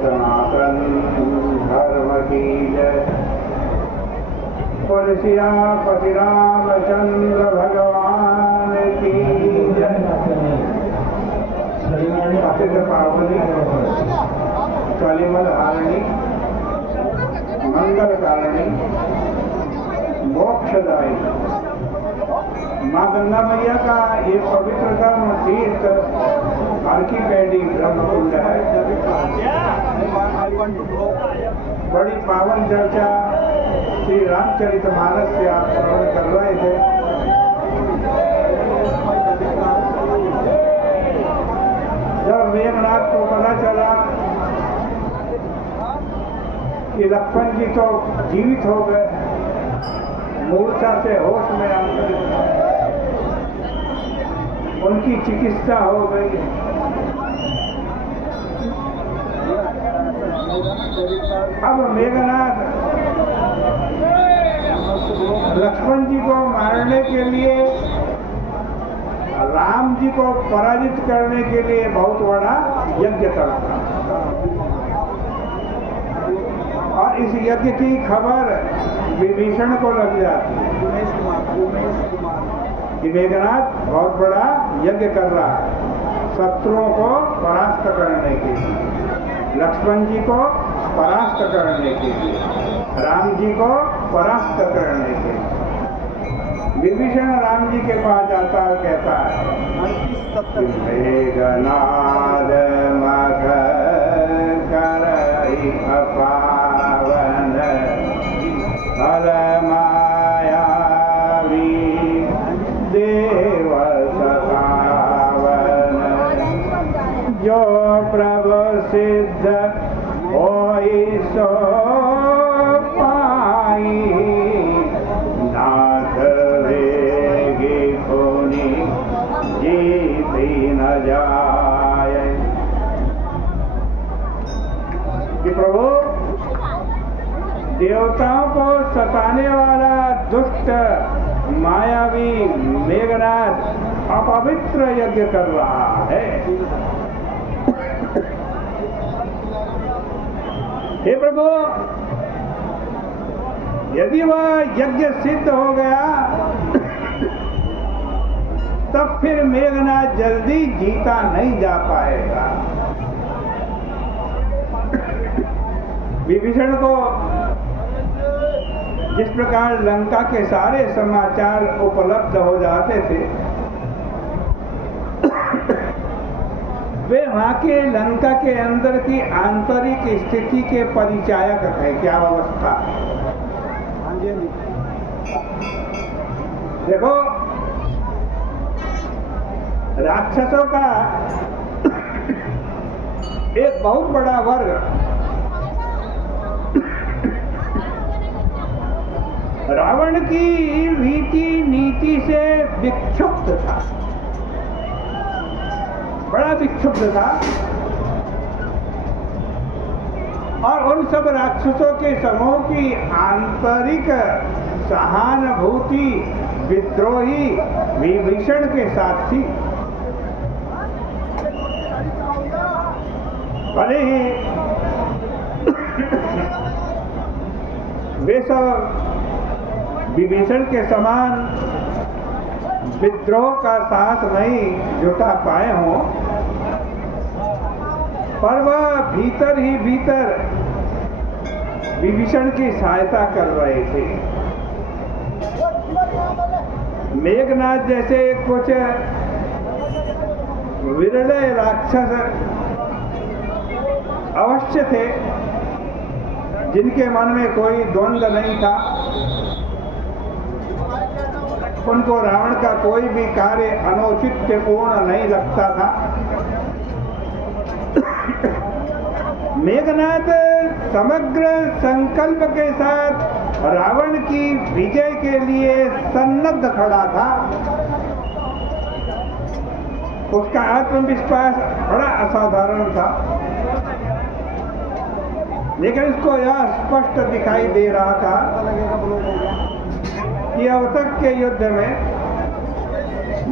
सनातन धर्म की जय। बोल सियापति रामचंद्र भगवान की जय। पतित पावनी कलिमल हारिणी मंगल कारिणी मोक्षदायी माँ गंगा मैया का ये पवित्रतम तीर्थ आर्किपेडी ब्रह्मकुंड है। बड़ी पावन चर्चा श्री रामचरितमानस से आप श्रवण कर रहे थे। जब मेघनाथ को पता चला कि लक्ष्मण जी तो जीवित हो गए, मूर्छा से होश में आ गए, उनकी चिकित्सा हो गई, अब मेघनाथ लक्ष्मण जी को मारने के लिए, राम जी को पराजित करने के लिए बहुत बड़ा यज्ञ करता और इस यज्ञ की खबर विभीषण को लग जाती कि मेघनाथ बहुत बड़ा यज्ञ कर रहा है शत्रुओं को परास्त करने के लिए, लक्ष्मण जी को परास्त करने के लिए, राम जी को परास्त करने के लिए। विभीषण राम जी के पास जाता है, कहता है मेघनाद मख करई अपावन फल मायावी देव सतावन जो प्रभु सिद्ध होई सो पाई नाथ वेगी खुनी जीती न जाए। कि प्रभु देवताओं को सताने वाला दुष्ट मायावी मेघनाथ अपवित्र यज्ञ कर रहा है। हे प्रभु, यदि वह यज्ञ सिद्ध हो गया तब फिर मेघनाथ जल्दी जीता नहीं जा पाएगा। विभीषण को जिस प्रकार लंका के सारे समाचार उपलब्ध हो जाते थे, वे वहां के लंका के अंदर की आंतरिक स्थिति के परिचायक है। क्या अवस्था देखो, राक्षसों का एक बहुत बड़ा वर्ग रावण की रीति नीति से विक्षुब्ध था, बड़ा विक्षुब्ध था और उन सब राक्षसों के समूह की आंतरिक सहानुभूति विद्रोही विभीषण के साथ थी। भले ही वे सब विभीषण के समान विद्रोह का साथ नहीं जुटा पाए हों, पर वह भीतर ही भीतर विभीषण की सहायता कर रहे थे। मेघनाथ जैसे कुछ विरल राक्षस अवश्य थे जिनके मन में कोई द्वंद्व नहीं था, उनको रावण का कोई भी कार्य अनौचित्यपूर्ण नहीं लगता था। मेघनाथ समग्र संकल्प के साथ रावण की विजय के लिए सन्नद्ध खड़ा था। उसका आत्मविश्वास बड़ा असाधारण था, लेकिन उसको यह स्पष्ट दिखाई दे रहा था कि अब तक के युद्ध में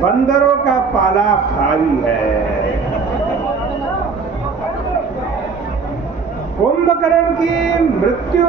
बंदरों का पाला भारी है। कुंभकर्ण की मृत्यु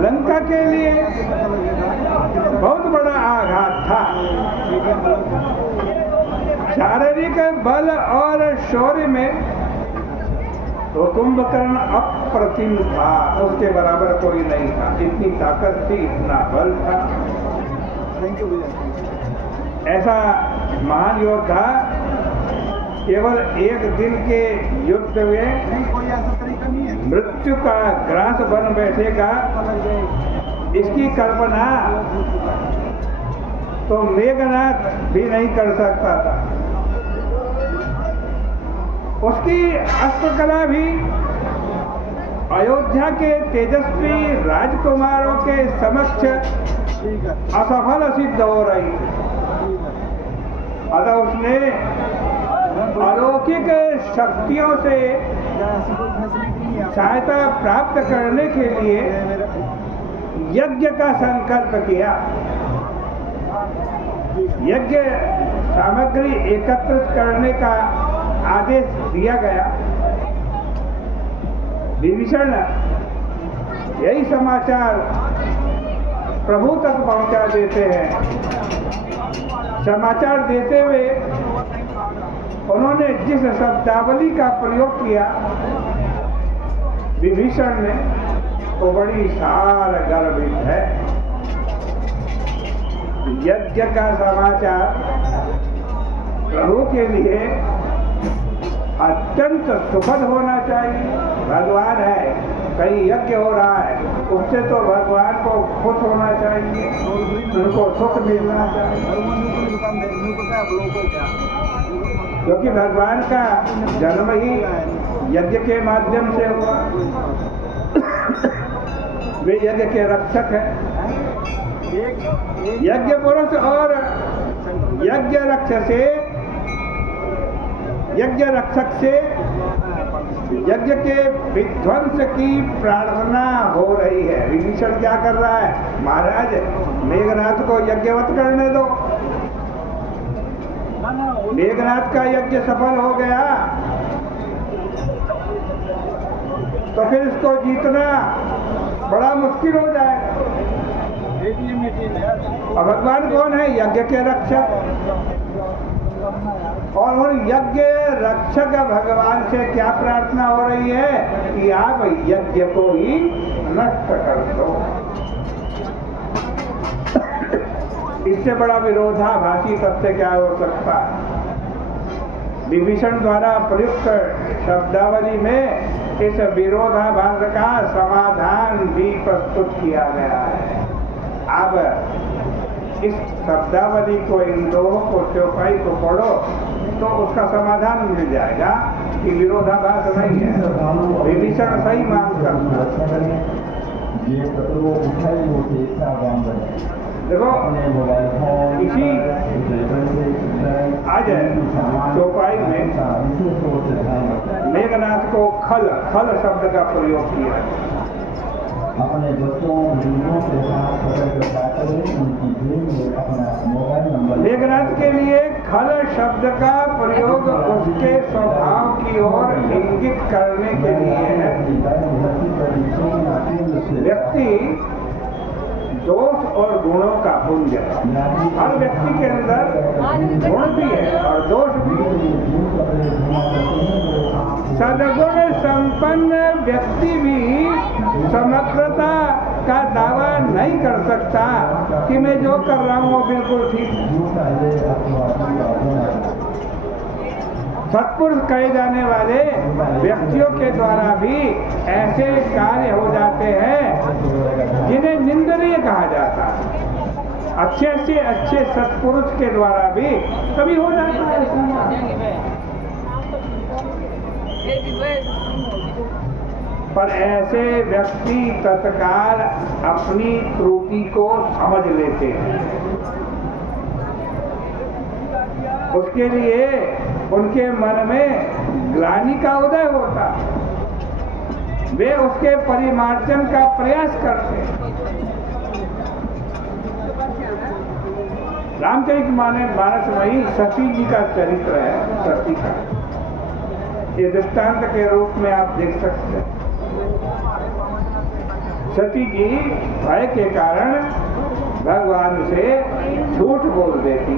लंका के लिए बहुत बड़ा आघात था। शारीरिक बल और शौर्य में तो कुंभकर्ण अप्रतिम था, उसके बराबर कोई नहीं था। इतनी ताकत थी, इतना बल था। ऐसा महान योद्धा केवल एक दिन के युद्ध में मृत्यु का ग्रास बन बैठेगा, इसकी कल्पना तो मेघनाथ भी नहीं कर सकता था। उसकी अस्त्रकला भी अयोध्या के तेजस्वी राजकुमारों के समक्ष असफल सिद्ध हो रही थी। अतः उसने अलौकिक शक्तियों से सहायता प्राप्त करने के लिए यज्ञ का संकल्प किया। यज्ञ सामग्री एकत्रित करने का आदेश दिया गया। विभीषण यही समाचार प्रभु तक पहुंचा देते हैं। समाचार देते हुए उन्होंने जिस शब्दावली का प्रयोग किया विभीषण ने, वो बड़ी सारगर्भित है। यज्ञ का समाचार प्रभु के लिए अत्यंत सुखद होना चाहिए। भगवान है, कहीं यज्ञ हो रहा है, उससे तो भगवान को खुश होना चाहिए, उनको सुख मिलना चाहिए। क्योंकि भगवान का जन्म ही यज्ञ के माध्यम से हुआ। वे यज्ञ के रक्षक हैं। यज्ञ पुरुष और यज्ञ रक्षक से यज्ञ के विध्वंस की प्रार्थना हो रही है। विभीषण क्या कर रहा है? महाराज, मेघनाथ को यज्ञवत करने दो। मेघनाथ का यज्ञ सफल हो गया तो फिर इसको जीतना बड़ा मुश्किल हो जाएगा। और भगवान कौन है? यज्ञ के रक्षक। और उन यज्ञ रक्षक भगवान से क्या प्रार्थना हो रही है कि आप यज्ञ को ही नष्ट कर दो। इससे बड़ा विरोधाभासी तथ्य क्या हो सकता है? विभीषण द्वारा प्रयुक्त शब्दावली में इस विरोधाभास का समाधान भी प्रस्तुत किया गया है। अब इस शब्दावली को, इन दोनों को, चौपाई को पढ़ो तो उसका समाधान मिल जाएगा कि विरोधाभास नहीं है। विभीषण सही मांग करता है। देखो, इसी आज चौपाई में मेघनाथ को खल शब्द का प्रयोग किया। अपने बच्चों बुजुर्गों के साथ मेघनाथ के लिए खल शब्द का प्रयोग उसके स्वभाव की ओर इंगित करने के लिए है। व्यक्ति दोष और गुणों का पुंज है। हर व्यक्ति के अंदर गुण भी है और दोष भी है। सद्गुण संपन्न व्यक्ति भी समग्रता का दावा नहीं कर सकता कि मैं जो कर रहा हूँ वो बिल्कुल ठीक है। सत्पुरुष कहे जाने वाले व्यक्तियों के द्वारा भी ऐसे कार्य हो जाते हैं जिन्हें निंदनीय कहा जाता है। अच्छे से अच्छे सत्पुरुष के द्वारा भी कभी हो जाता है। पर ऐसे व्यक्ति तत्काल अपनी त्रुटि को समझ लेते हैं। उसके लिए उनके मन में ग्लानि का उदय होता, वे उसके परिमार्जन का प्रयास करते। रामचरितमानस में ही सती जी का चरित्र है। सती का ये दृष्टांत के रूप में आप देख सकते हैं। सती जी भय के कारण भगवान से झूठ बोल देती,